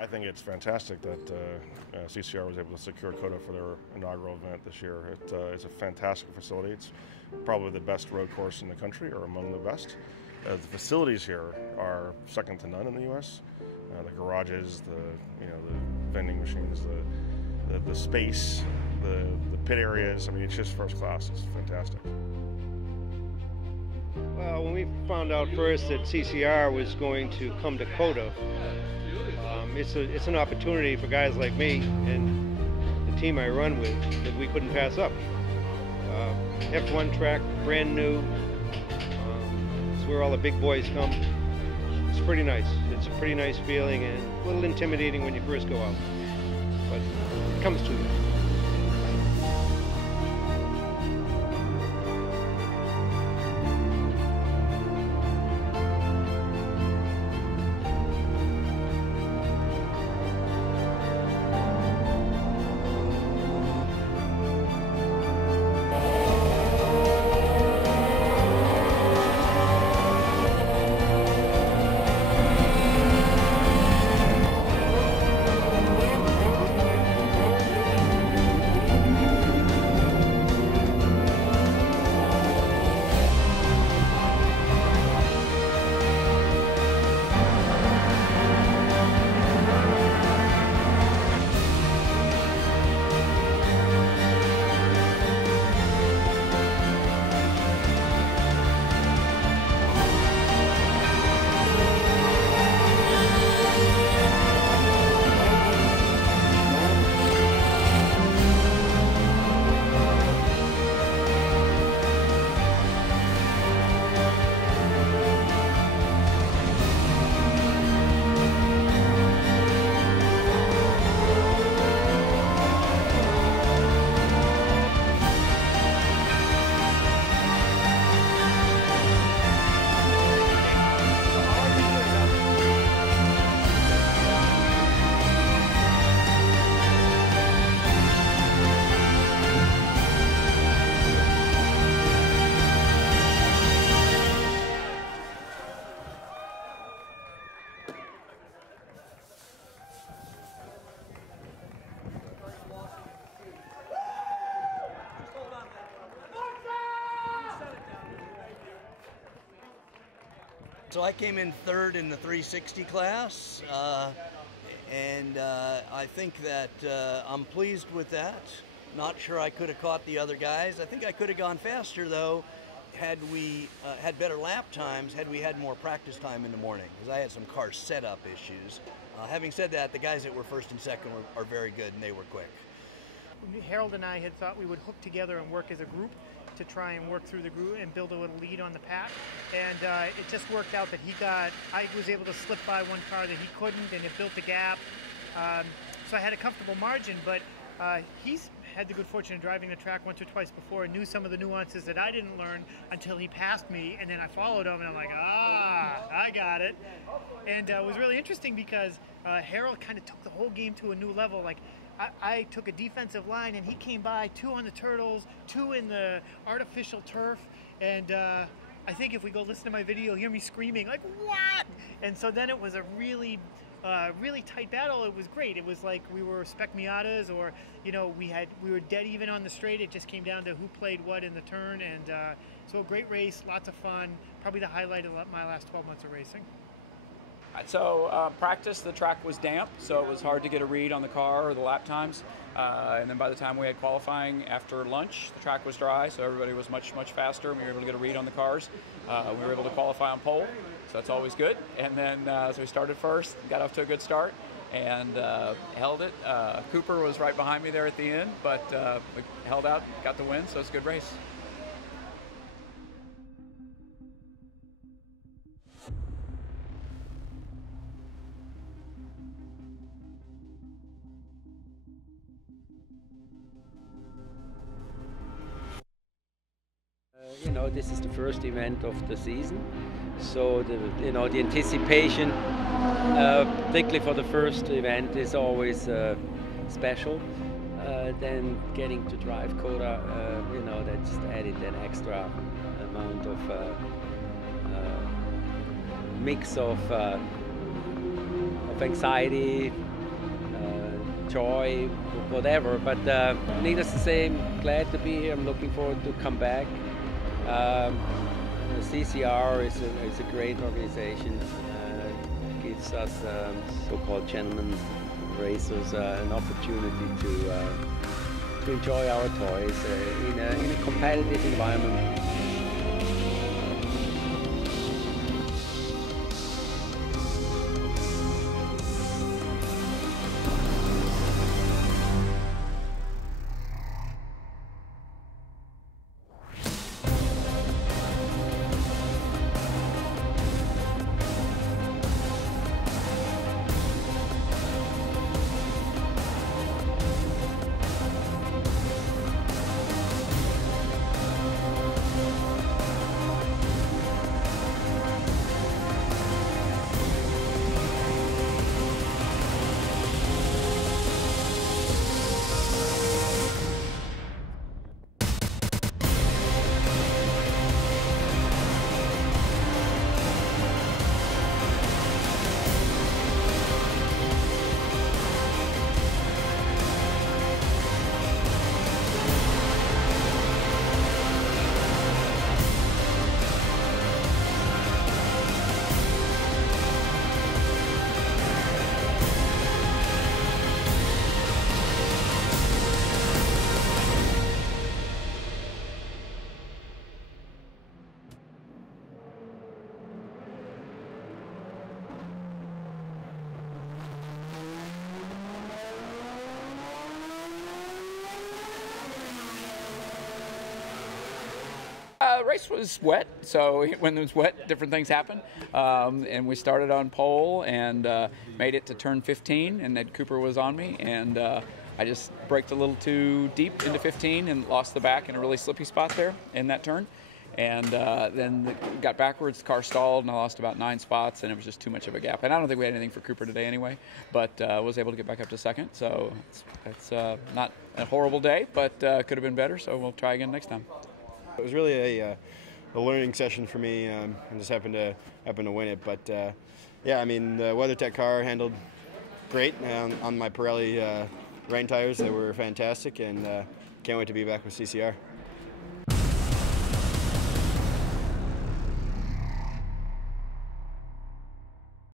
I think it's fantastic that CCR was able to secure COTA for their inaugural event this year. It's a fantastic facility. It's probably the best road course in the country, or among the best. The facilities here are second to none in the U.S. The garages, the vending machines, the space, the pit areas. I mean, it's just first class. It's fantastic. Well, when we found out first that CCR was going to come to COTA, it's an opportunity for guys like me and the team I run with that we couldn't pass up. F1 track, brand new. It's where all the big boys come. It's pretty nice. It's a pretty nice feeling and a little intimidating when you first go out, but it comes to you. So I came in third in the 360 class, and I think that I'm pleased with that. Not sure I could have caught the other guys. I think I could have gone faster, though, had we had better lap times, had we had more practice time in the morning, because I had some car setup issues. Having said that, the guys that were first and second are very good, and they were quick. Harold and I had thought we would hook together and work as a group to try and work through the group and build a little lead on the pack. And it just worked out that I was able to slip by one car that he couldn't, and it built a gap. So I had a comfortable margin, but he's had the good fortune of driving the track once or twice before and knew some of the nuances that I didn't learn until he passed me, and then I followed him, and I'm like, I got it. And it was really interesting because Harold kind of took the whole game to a new level. Like, I took a defensive line, and he came by 2 on the turtles, 2 in the artificial turf, and I think if we go listen to my video, you'll hear me screaming, like, what? And so then it was a really tight battle. It was great. It was like we were spec Miatas, or we were dead even on the straight. It just came down to who played what in the turn, and so a great race, lots of fun. Probably the highlight of my last 12 months of racing. So practice, the track was damp, so it was hard to get a read on the car or the lap times. And then by the time we had qualifying after lunch, the track was dry, so everybody was much faster, and we were able to get a read on the cars. We were able to qualify on pole, so that's always good. And then so we started first, got off to a good start, and held it. Cooper was right behind me there at the end, but we held out, got the win, so it's a good race. This is the first event of the season, so the anticipation, particularly for the first event, is always special. Then getting to drive COTA, that just added that extra amount of mix of of anxiety, joy, whatever. But needless to say, I'm glad to be here. I'm looking forward to come back. CCR is a great organization. Gives us so-called gentlemen racers an opportunity to enjoy our toys in a competitive environment. The race was wet, so when it was wet, different things happen. And we started on pole and made it to turn 15, and Ed Cooper was on me, and I just braked a little too deep into 15 and lost the back in a really slippy spot there in that turn. And then got backwards, the car stalled, and I lost about 9 spots, and it was just too much of a gap. And I don't think we had anything for Cooper today anyway, but was able to get back up to second. So it's not a horrible day, but could have been better, so we'll try again next time. It was really a learning session for me, and just happened to win it. But yeah, I mean, the WeatherTech car handled great on my Pirelli rain tires. They were fantastic, and can't wait to be back with CCR.